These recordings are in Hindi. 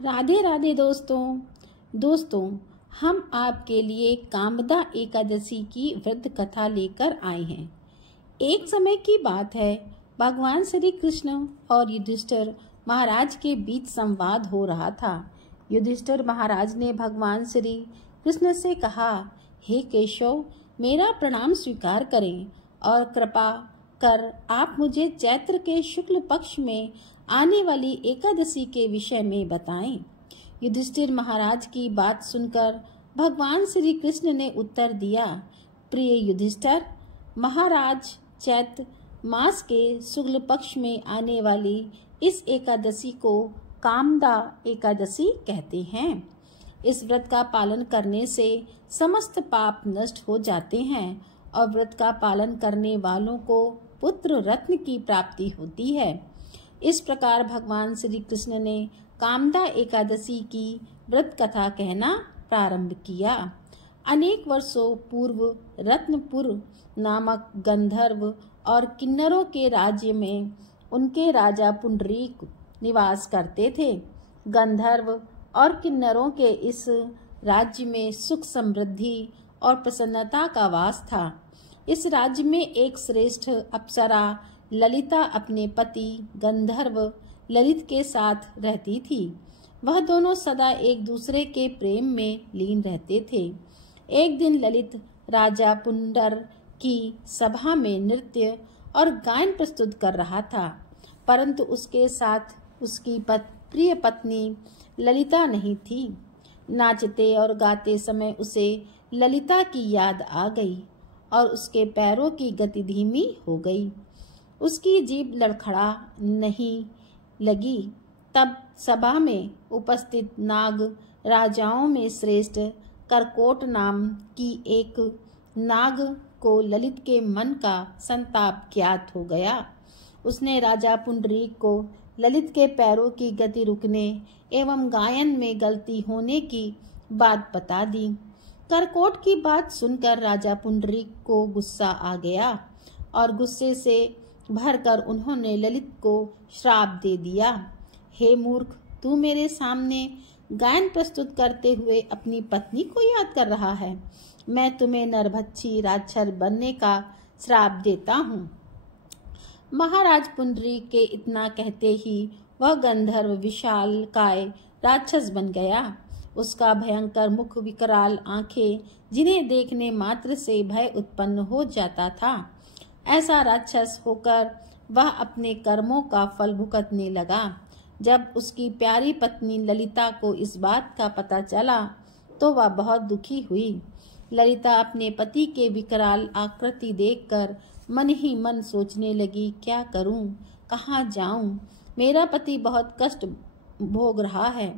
राधे राधे दोस्तों हम आपके लिए कामदा एकादशी की व्रत कथा लेकर आए हैं। एक समय की बात है, भगवान श्री कृष्ण और युधिष्ठिर महाराज के बीच संवाद हो रहा था। युधिष्ठिर महाराज ने भगवान श्री कृष्ण से कहा, हे केशव, मेरा प्रणाम स्वीकार करें और कृपा कर आप मुझे चैत्र के शुक्ल पक्ष में आने वाली एकादशी के विषय में बताएं। युधिष्ठिर महाराज की बात सुनकर भगवान श्री कृष्ण ने उत्तर दिया, प्रिय युधिष्ठिर महाराज, चैत्र मास के शुक्ल पक्ष में आने वाली इस एकादशी को कामदा एकादशी कहते हैं। इस व्रत का पालन करने से समस्त पाप नष्ट हो जाते हैं और व्रत का पालन करने वालों को पुत्र रत्न की प्राप्ति होती है। इस प्रकार भगवान श्री कृष्ण ने कामदा एकादशी की व्रत कथा कहना प्रारंभ किया। अनेक वर्षों पूर्व रत्नपुर नामक गंधर्व और किन्नरों के राज्य में उनके राजा पुंडरीक निवास करते थे। गंधर्व और किन्नरों के इस राज्य में सुख समृद्धि और प्रसन्नता का वास था। इस राज्य में एक श्रेष्ठ अप्सरा ललिता अपने पति गंधर्व ललित के साथ रहती थी। वह दोनों सदा एक दूसरे के प्रेम में लीन रहते थे। एक दिन ललित राजा पुंडर की सभा में नृत्य और गायन प्रस्तुत कर रहा था, परंतु उसके साथ उसकी प्रिय पत्नी ललिता नहीं थी। नाचते और गाते समय उसे ललिता की याद आ गई और उसके पैरों की गति धीमी हो गई। उसकी जीभ लड़खड़ा नहीं लगी। तब सभा में उपस्थित नाग राजाओं में श्रेष्ठ करकोट नाम की एक नाग को ललित के मन का संताप ज्ञात हो गया। उसने राजा पुंडरीक को ललित के पैरों की गति रुकने एवं गायन में गलती होने की बात बता दी। करकोट की बात सुनकर राजा पुंडरीक को गुस्सा आ गया और गुस्से से भरकर उन्होंने ललित को श्राप दे दिया। हे मूर्ख, तू मेरे सामने गायन प्रस्तुत करते हुए अपनी पत्नी को याद कर रहा है। मैं तुम्हें नरभक्षी राक्षस बनने का श्राप देता हूँ। महाराज पुंडरीक के इतना कहते ही वह गंधर्व विशाल काय राक्षस बन गया। उसका भयंकर मुख, विकराल आंखें, जिन्हें देखने मात्र से भय उत्पन्न हो जाता था। ऐसा राक्षस होकर वह अपने कर्मों का फल भुगतने लगा। जब उसकी प्यारी पत्नी ललिता को इस बात का पता चला तो वह बहुत दुखी हुई। ललिता अपने पति के विकराल आकृति देखकर मन ही मन सोचने लगी, क्या करूं, कहाँ जाऊं, मेरा पति बहुत कष्ट भोग रहा है।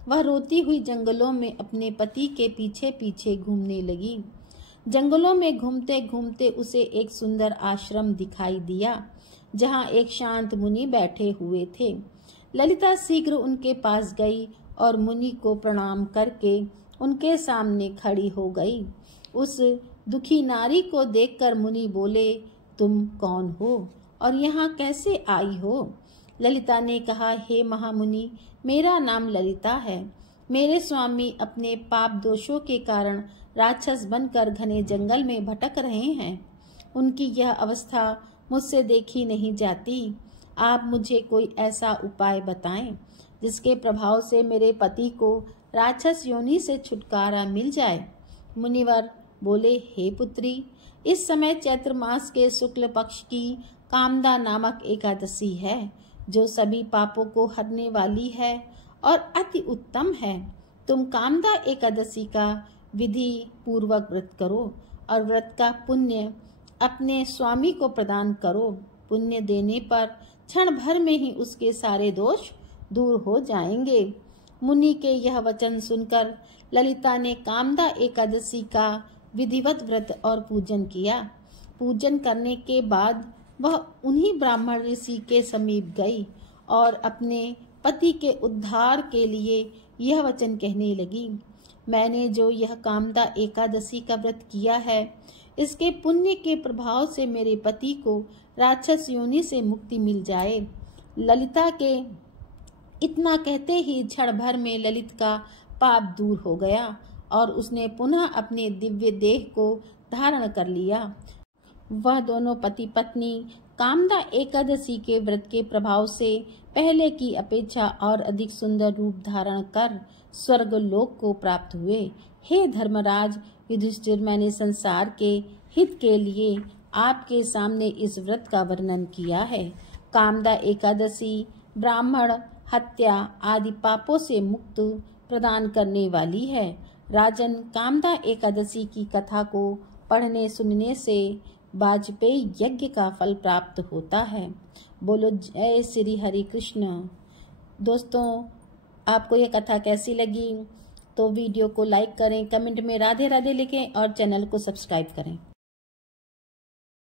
वह रोती हुई जंगलों में अपने पति के पीछे पीछे घूमने लगी। जंगलों में घूमते घूमते उसे एक सुंदर आश्रम दिखाई दिया, जहाँ एक शांत मुनि बैठे हुए थे। ललिता शीघ्र उनके पास गई और मुनि को प्रणाम करके उनके सामने खड़ी हो गई। उस दुखी नारी को देखकर मुनि बोले, तुम कौन हो और यहाँ कैसे आई हो? ललिता ने कहा, हे महामुनि, मेरा नाम ललिता है। मेरे स्वामी अपने पाप दोषों के कारण राक्षस बनकर घने जंगल में भटक रहे हैं। उनकी यह अवस्था मुझसे देखी नहीं जाती। आप मुझे कोई ऐसा उपाय बताएं जिसके प्रभाव से मेरे पति को राक्षस योनि से छुटकारा मिल जाए। मुनिवर बोले, हे पुत्री, इस समय चैत्र मास के शुक्ल पक्ष की कामदा नामक एकादशी है, जो सभी पापों को हरने वाली है और अति उत्तम है। तुम कामदा एकादशी का विधि पूर्वक व्रत करो और व्रत का पुण्य अपने स्वामी को प्रदान करो। पुण्य देने पर क्षण भर में ही उसके सारे दोष दूर हो जाएंगे। मुनि के यह वचन सुनकर ललिता ने कामदा एकादशी का विधिवत व्रत और पूजन किया। पूजन करने के बाद वह उन्हीं ब्राह्मण ऋषि के समीप गई और अपने पति के उद्धार के लिए यह वचन कहने लगी, मैंने जो यह कामदा एकादशी का व्रत किया है, इसके पुण्य के प्रभाव से मेरे पति को राक्षस योनि से मुक्ति मिल जाए। ललिता के इतना कहते ही क्षण भर में ललित का पाप दूर हो गया और उसने पुनः अपने दिव्य देह को धारण कर लिया। वह दोनों पति पत्नी कामदा एकादशी के व्रत के प्रभाव से पहले की अपेक्षा और अधिक सुंदर रूप धारण कर स्वर्ग लोक को प्राप्त हुए। हे धर्मराज युधिष्ठिर, मैंने संसार के हित के लिए आपके सामने इस व्रत का वर्णन किया है। कामदा एकादशी ब्राह्मण हत्या आदि पापों से मुक्त प्रदान करने वाली है। राजन, कामदा एकादशी की कथा को पढ़ने सुनने से वाजपेयी यज्ञ का फल प्राप्त होता है। बोलो जय श्री हरि कृष्ण। दोस्तों, आपको ये कथा कैसी लगी? तो वीडियो को लाइक करें, कमेंट में राधे राधे लिखें और चैनल को सब्सक्राइब करें।